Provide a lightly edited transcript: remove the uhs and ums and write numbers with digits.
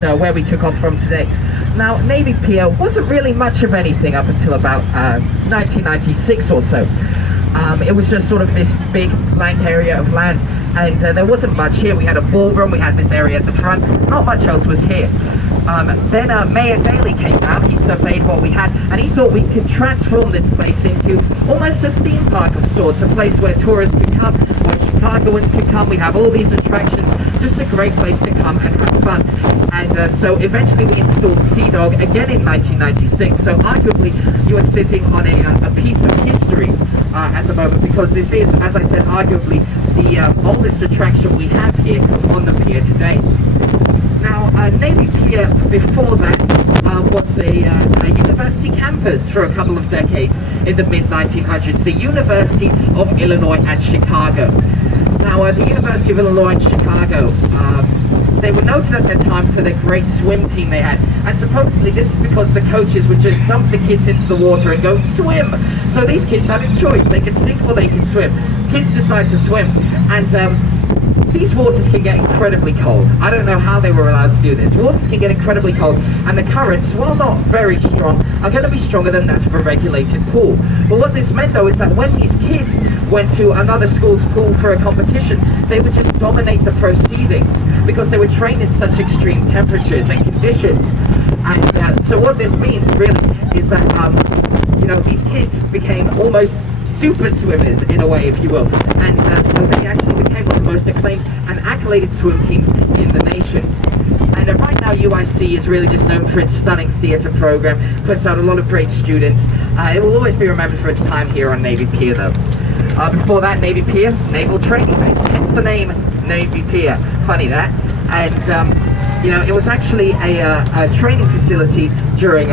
where we took off from today. Now, Navy Pier wasn't really much of anything up until about 1996 or so. It was just sort of this big blank area of land, and there wasn't much here. We had a ballroom, we had this area at the front, not much else was here. Then Mayor Daley came out, he surveyed what we had, and he thought we could transform this place into almost a theme park of sorts, a place where tourists could come, where Chicagoans could come. We have all these attractions, just a great place to come and have fun. And so eventually we installed Sea Dog again in 1996, so arguably you are sitting on a piece of history at the moment, because this is, as I said, arguably the oldest attraction we have here on the pier today. Now, Navy Pier before that was a university campus for a couple of decades in the mid-1900s, the University of Illinois at Chicago. Now, the University of Illinois at Chicago, they were noted at their time for their great swim team they had, and supposedly this is because the coaches would just dump the kids into the water and go swim. So these kids had a choice, they could sink or they could swim. Kids decide to swim, and these waters can get incredibly cold. I don't know how they were allowed to do this. Waters can get incredibly cold, and the currents, while not very strong, are going to be stronger than that of a regulated pool. But what this meant, though, is that when these kids went to another school's pool for a competition, they would just dominate the proceedings because they were trained in such extreme temperatures and conditions. And so what this means, really, is that, you know, these kids became almost super swimmers, in a way, if you will. And so they actually became one of the most acclaimed and accoladed swim teams in the nation. And right now UIC is really just known for its stunning theatre program, puts out a lot of great students. It will always be remembered for its time here on Navy Pier, though. Before that, Navy Pier, Naval Training Base, hence the name Navy Pier. Funny that. And you know, it was actually a training facility during